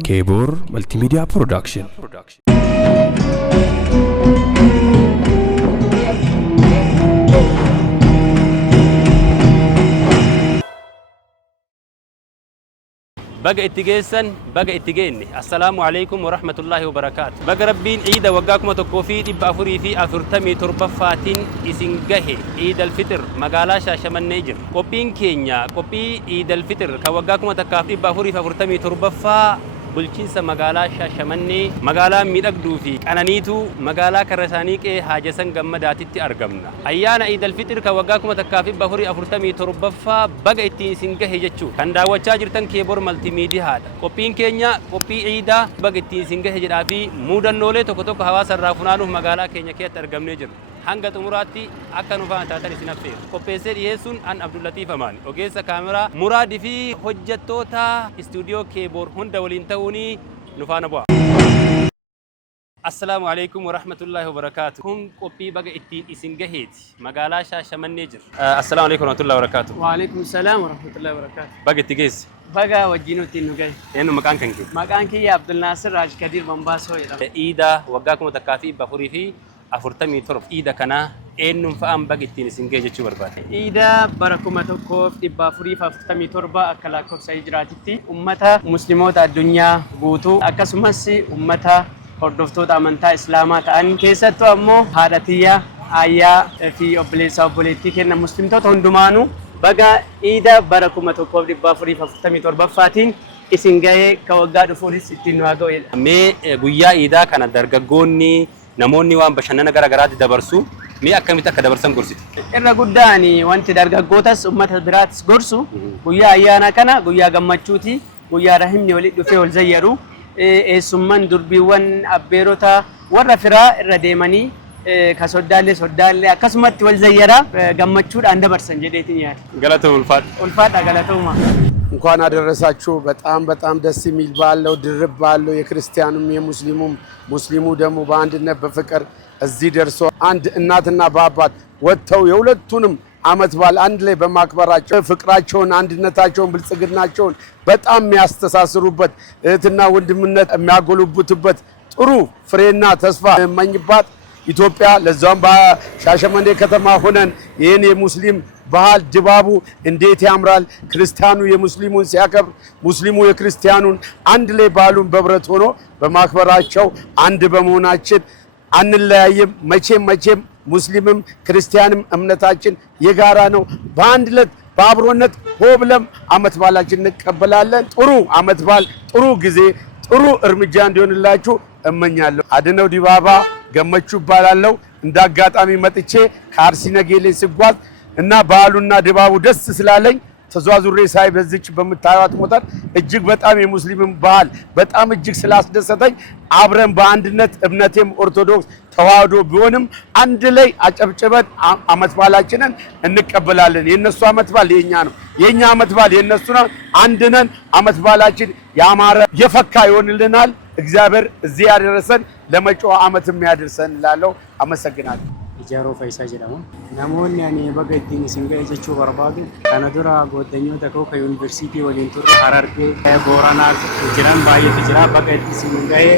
Kebor Multimedia Production. بقى اتجيسن بقى اتجيني السلام عليكم ورحمة الله وبركاته بقى ربين عيد وقاكم تكوفي دب أفري في أفرتمي تربة فاتين إسنجه عيد الفطر مقالا شاشمن نيجر كوبين كينيا كوبي عيد الفطر كوقاكم تكافي دب أفري في أفرتمي تربة فا bulchiinsa magaalaa Shaashamannee magaalaa miidhagduu fi qananiituu magaalaa Karrasaaniiqee Haajasan Gammadaatitti argamna. Ayyaana Iidal Fixir kan waggaa 1447ffaa baga ittiin isin gahe jechuudha. Kan daawwachaa jirtan Keebor Maltiimiidiyaadha. Qophiin keenya qophii Iidaa baga ittiin isin gahe jedhaa fi muudannoolee tokko tokko hawaasa irraa funaanuuf magaalaa keenya keessatti argamnee jirra. hanga xumuraatti akka nu faana taatan isin affeera. Qopheessee dhiyeessuun an Abdullatiif Amaani. Ogeessa kaameraa Muraadii fi hojjettoota istuudiyoo Keebor hunda waliin ta'uun nu faana bu'a. Assalamu alaikum wa rahmatullahi wa barakatuh. Kun qophii baga ittiin isin gaheeti. Magaalaa Shaashamannee jira. Assalamu alaikum wa rahmatullahi wa barakatuh. Wa alaikum salam wa rahmatullahi wa barakatuh. Baga itti geesse. Baga wajjinutti nu gahe. Eenyu maqaan kan kee? Maqaan kiyya Abdul Nasir Raj Kadir Bambaasoo jedhama. Iida waggaa 1447 Iida kana eenyuun fa'aan baga ittiin isin gahe jechuu barbaade. Iida bara 1447 akka lakkoofsa hijraatitti ummata musliimoota addunyaa guutuu akkasumas ummata hordoftoota amantaa islaamaa ta'an keessattuu ammoo haadhatiyyaa ayyaa fi obboleessa obboleettii kenna muslimtoota hundumaanuu baga Iida bara 1447ffaatiin isin gahee ka waggaa dhufuunis ittiin nu haa ga'u. Mee guyyaa Iidaa kana dargaggoonni namoonni waan bashannana gara garaatti dabarsu mee akkamitti akka dabarsan gorsiti? Irra guddaan wanti dargaggootas ummata biraatis gorsu guyyaa ayyaana kana guyyaa gammachuuti, guyyaa rahimni walitti dhufee wal zayyaru, eessummaan durbiiwwan abbeerota warra firaa irra deemanii ka soddaallee akkasumatti wal zayyara gammachuudhaan dabarsan jedheetiin yaada. Galatoo ulfaadha galatoomaa. እንኳን አደረሳችሁ በጣም ደስ የሚል ባለው ድርብ ባለው የክርስቲያኑም የሙስሊሙም ሙስሊሙ ደግሞ በአንድነት በፍቅር እዚህ ደርሶ አንድ እናትና በአባት ወጥተው የሁለቱንም አመት በዓል አንድ ላይ በማክበራቸው ፍቅራቸውን አንድነታቸውን ብልጽግናቸውን በጣም የሚያስተሳስሩበት እህትና ወንድምነት የሚያጎለብቱበት ጥሩ ፍሬና ተስፋ የማኝባት ኢትዮጵያ ለዛም በሻሸመኔ ከተማ ሆነን ይሄን የሙስሊም ባህል ድባቡ እንዴት ያምራል ክርስቲያኑ የሙስሊሙን ሲያከብር ሙስሊሙ የክርስቲያኑን አንድ ላይ ባህሉን በብረት ሆኖ በማክበራቸው አንድ በመሆናችን አንለያይም መቼም ሙስሊምም ክርስቲያንም እምነታችን የጋራ ነው በአንድ ለት በአብሮነት ሆብለም አመት በዓላችን እንቀበላለን ጥሩ አመት በዓል ጥሩ ጊዜ ጥሩ እርምጃ እንዲሆንላችሁ እመኛለሁ አድነው ዲባባ ገመቹ ይባላልው እንዳጋጣሚ መጥቼ ከአርሲ ነገሌ ስጓዝ እና በዓሉና ድባቡ ደስ ስላለኝ ተዟዙሬ ሳይ በዚች በመታያት ሞተር እጅግ በጣም የሙስሊምን ባህል በጣም እጅግ ስላስደሰተኝ አብረን በአንድነት እምነቴም ኦርቶዶክስ ተዋህዶ ቢሆንም አንድ ላይ አጨብጭበን አመት በዓላችንን እንቀበላለን የነሱ አመት በዓል የኛ ነው የኛ አመት በዓል የነሱ ነው አንድ ነን አመት በዓላችን ያማረ የፈካ ይሆንልናል እግዚአብሔር እዚህ ያደረሰን ለመጪው አመትም ያደርሰን እላለሁ አመሰግናለሁ Ijaaroo Faayisaa jedhama. Namoonni ani baga ittiin isin gahe jechuu barbaadu kana dura goddanyoota koo kan yuunivarsiitii waliin turre Harargee Booranaa jiran baay'eetu jira baga ittiin isin gahe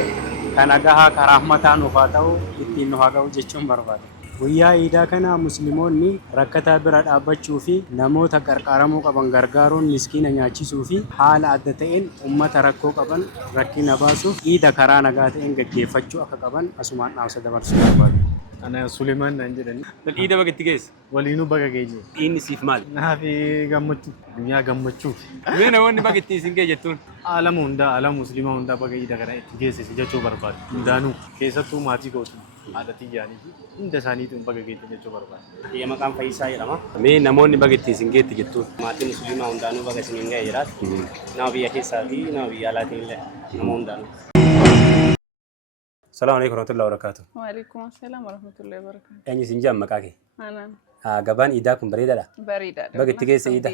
kana gahaa karaa rahmataan ufaa ta'u ittiin nu haa ga'u jechuun barbaada. Guyyaa Iidaa kana musliimoonni rakkataa bira dhaabbachuu fi namoota qarqaaramuu qaban gargaaruun miskiina nyaachisuu fi haala adda ta'een uummata rakkoo qaban rakkina baasuuf Iida karaa nagaa ta'een gaggeeffachuu akka qaban asumaan dhaamsa dabarsuu barbaadu. Ana Suleiman Nanjedani. Iida baga itti geesse. Waliinuu baga geejje. Inni siif maal? Naafi gammachuu. Guyyaa gammachuu. Mee namoonni baga ittiin isin gahe jettuun? Alamu hundaa ala musliima hundaa baga Iida kana itti geessise jechuu barbaadu. Hundaanuu keessattuu maatii gootu haadhatii yaanii fi hunda isaaniitiin baga geesse jechuu barbaadu. Maqaan Faayisaa jedhama. Mee namoonni baga ittiin isin geetti jettuun? Maatiin musliimaa hundaanuu baga isin gahe jiraatu. Nama biyya keessaa fi nama biyya alaatiin illee nama hundaanuu. السلام عليكم ورحمة الله وبركاته. وعليكم السلام ورحمة الله وبركاته. يعني سنجام مكاكي. أنا. قبان إيداكم بريدة لا. بريدة. بقت تجيس إيدا.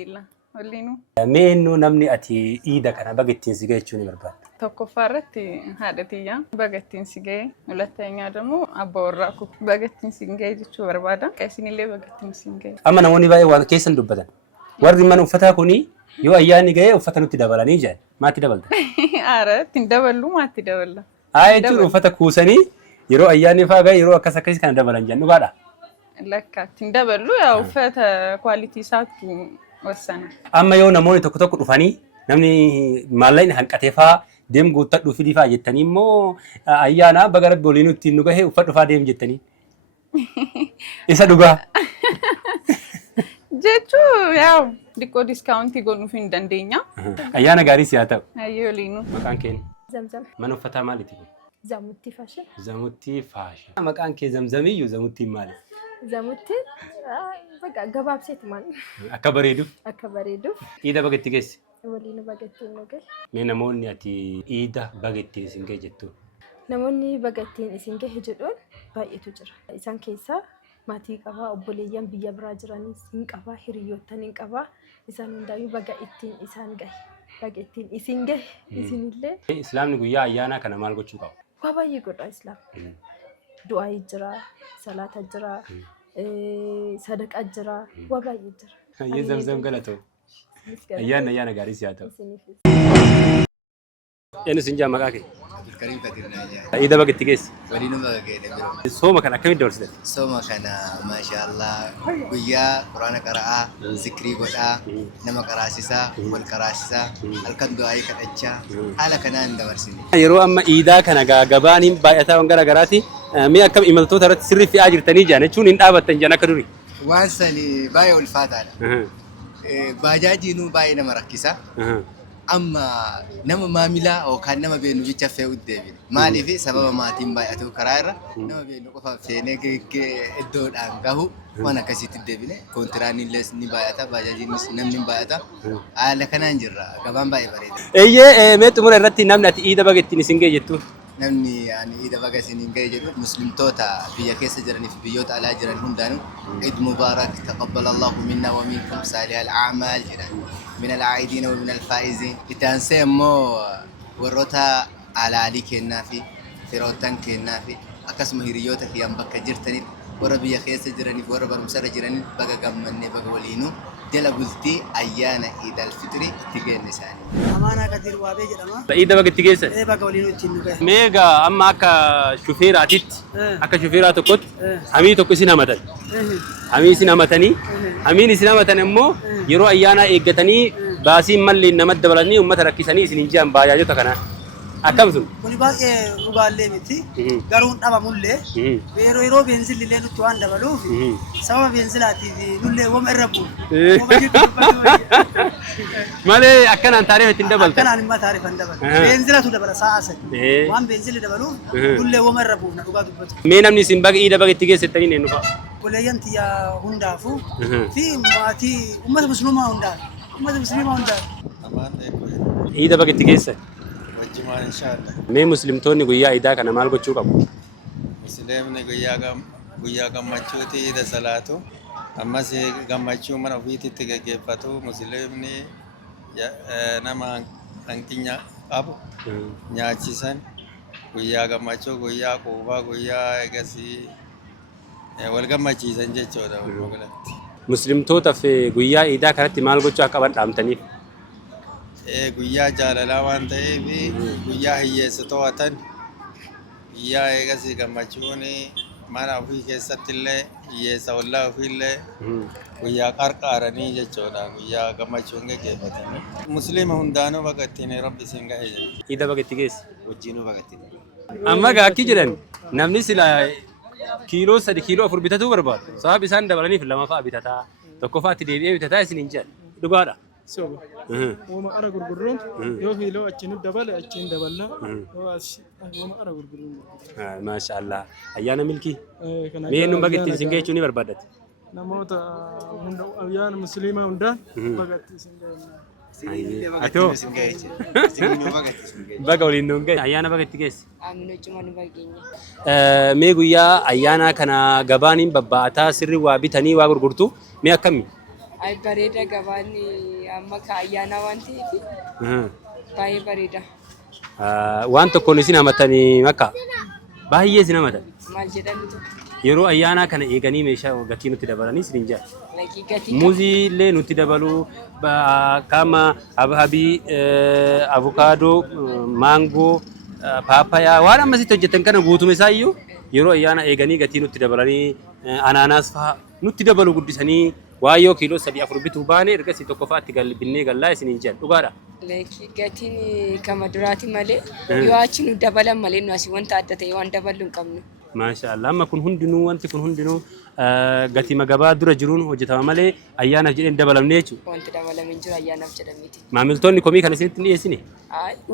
ولينو. مينو نمني أتي إيدا كنا بقت تنسجي شوني مربان. توكو فارتي هذا تيجا بقت تنسجي ولا تاني عدمو أبوراكو بقت تنسجي جتشو بربادا كيسيني ليه بقت تنسجي. أما نموني باي وان كيسن دبدا. ورد من فتاكوني Yoo ayyaanni ga'ee uffata nutti dabalanii jiran maatti dabalta? Aara ittiin daballu maatti daballa? Jechuun uffata kuusanii yeroo ayyaanni fa'aa ga'e yeroo akkasii kana dabalan jiran dhugaadha. Lakka ittiin daballu yaa uffata kwaalitii isaatu wassana. Amma yoo namoonni tokko tokko dhufanii namni maallaqni hanqatee fa'aa deem guuttadhuu fidii fa'aa jettanii immoo ayyaana baga rabbi waliin ittiin nu gahee uffadhu fa'aa deem jettanii. Isa dhugaa. Jechuun yaa xiqqoo diskaawuntii godhuuf hin dandeenya. Ayyaana gaarii si haa ta'u. Ayyoo liinu. Maqaan kee? Zamzam. Mana uffataa maaliiti? Zamutti fashion. Zamutti fashion. Maqaan kee Zamzamiyyuu Zamuttiin maali? Zamutti baga gabaabseeti maal? Akka bareeduuf? Akka bareeduuf. Iida baga itti geesse? Waliin baga ittiin nu gahe. Mee namoonni ati iida baga ittiin isin gahe jettu? Namoonni baga ittiin isin gahe jedhuun baay'eetu jira. Isaan keessaa maatii qabaa, obboleeyyan biyya biraa jiranis hin qabaa, hiriyoottan hin qabaa. Isaan hundaayyuu baga ittiin isaan gahe. Baga ittiin isin gahe isinillee. Islaamni guyyaa ayyaanaa kana maal gochuu qabu? Waa baay'ee godha Islaam. Du'aa jira, salaata jira, sadaqaa jira, waa baay'ee jira. Hayyee Zamzam galatoo. Ayyaana gaarii si haa ta'u. Eenyu isin jaa maqaa kee? Abdulkarim Kadir Najaa. Iida baga itti geesse? Waliin baga geedhe biroo. Sooma kana akkamitti dabarsite? Sooma kana maashaallah guyyaa quraana qara'aa, zikrii godhaa, nama qaraasisaa, wal qaraasisaa, halkan du'aayii kadhachaa haala kanaan dabarsine. Yeroo amma iidaa kana gabaan hin baay'ataa waan garaa garaati. Mee akkam imaltoota irratti sirrii fi'aa jirtanii jiran jechuun hin dhaabattan jiran akka durii? Waan sani baay'ee ulfaataadha. Baajaajiinuu baay'ee nama rakkisa. Amma nama maamilaa yookaan nama beenu jecha fe'uu deebine. Maaliif sababa maatiin baay'atu karaa irra nama beenu qofa feenee iddoodhaan gahu waan akkasitti deebine. Kontiraanni illee ni baay'ata, baajaajiinis namni baay'ata. Haala kanaan jirra. Gabaan baay'ee bareeda. Eeyyee mee xumura irratti namni ati iida baga ittiin isin gahe jettu? Namni ani iida baga isin gahe jedhu muslimtoota biyya keessa jiranii fi biyyoota alaa jiran hundaanuu Eid Mubaarak taqabbala Allahu minna wa minkum saalihal a'maal jedhan. من العائدين ومن الفائزين إتانسي مو وروتا على علي كنا في فيروتان كنا في أكسم هيريوتا في أم بكا جرتني وربي خيس جراني وربي مسر جراني بقى جمني بقى ولينو جل قلتي أيانا عيد الفطر تيجي نساني أمانة كثير وابي جرما عيد بقى تيجي سن إيه بقى ولينو تيجي ميجا أما أكا شوفير عتيت أكا شوفير عتوكت همي توكسينا متن همي سينا متني همي سينا متن أمو يرو أيانا إيجتني باسين مالي نمد دبلني وما تركيسني سنجام باجاجو تكنا أكمل سن كوني باقي رجال متي قارون أبا مولة يرو بينزل اللي نتوان دبلو سوا بينزلاتي نولة وما الربو مالي أكنا تعرف تندبل أكنا ما تعرف تندبل بينزلاتو دبل ساعة وان بينزل دبلو نولة وما الربو نقول دبلو مين أمني سنباق إيدا باقي تيجي ستين إنه ولا ينتي يا هندافو في ماتي أمة مسلمة هنداف أمة مسلمة هنداف إيدا باقي تيجي ست وجمال إن شاء الله. مين مسلم توني قويا إيدا كنا مالكو تشوكا مسلم قويا كم مچوتي إيدا صلاتو أما سي كم مچو من أفيتي تيجي فتو مسلم ني nama hanqinya qabu nyaachisan guyyaa gammachuu guyyaa quufaa guyyaa eegasii wal gammachiisan jechuudha walumaagalatti. Muslimtootaaf guyyaa iidaa kanatti maal gochuu akka qaban dhaamtaniif? Guyyaa jaalalaa waan ta'eef guyyaa hiyyeessa to'atan guyyaa eegasii gammachuun mana ofii keessatti illee hiyyeessa ollaa ofii illee guyyaa qarqaaranii jechuudha guyyaa gammachuun gaggeeffatan. Musliima hundaanuu baga ittiin rabbi isin gahe jedhu. Iida baga itti geesse? Wajjinuu baga ittiin. Amma gaakki jedhan namni sila kiiloo 3 kiiloo 4 bitatuu barbaadu. Sababa isaan dabalaniif lama fa'a bitataa tokko fa'aatti deebi'ee bitataa isin hin jedhan. Dhugaadha. Soba. Wama ara gurgurruun yoo kiiloo achiin dabale achiin daballa. Wama ara gurgurruun. Maashaallah. Ayyaana milkii. Mee nu baga ittiin isin geechuu ni barbaadate. Namoota hunda ayyaana musliimaa hundaa baga ittiin isin geechuu. Atoo baga waliin nuun gahe ayyaana baga itti geesse. Mee guyyaa ayyaana kana gabaaniin babba'ataa sirri waa bitanii waa gurgurtu mee akkami? Ay bareeda gabaan amma ka ayyaana waan ta'eef baay'ee bareeda. Waan tokkoon isin hamatanii makka baay'ee isin hamatan. Maal jedhanitu? yeroo ayyaana kana eeganii meeshaa gatii nutti dabalanii isin jaa. Like gatii Muuzii illee nutti dabalu kama habhabii, avokaadoo, maangoo, paappayaa waan ammasitti hojjetan kana guutume isaayyuu yeroo ayyaana eeganii gatii nutti dabalanii anaanaas fa'aa nutti dabalu guddisanii waayoo kiiloo 3-4 bituu baane ergasii tokko fa'aatti galbinnee gallaa isiniin jedhan dhugaadha. like gatiin kama duraati malee yoo achi nu dabalan malee nu asii wanta adda ta'e waan daballu hin qabnu. Maashaallah amma kun hundinuu wanti kun hundinuu gatii magabaa dura jiruun hojjetama malee ayyaanaaf jedheen dabalamne jechuudha. Wanti dabalame hin jiru ayyaanaaf jedhameeti. Maamiltoonni komii kana isinitti dhiyeessine?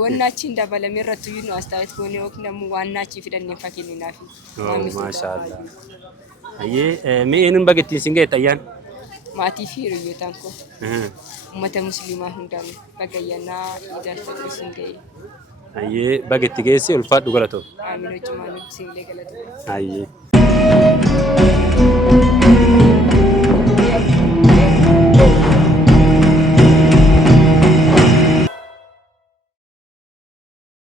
Wanni achiin dabalame irratti iyyuu nu as taa'etti goone yookiin ammoo waan achii fidannee fakkeenyaaf. Maashaallah. Ayyee mee eenyuun baga ittiin sin ga'etti ayyaan? Maatii fi hiriyootaan koo. Uummata musliimaa hundaan baga ayyaanaa iidal fadhii sin ga'e. Ayyee baga itti geesse ulfaadhu galatoo. Amiin hojii maaliif sin illee galatoo. Ayyee.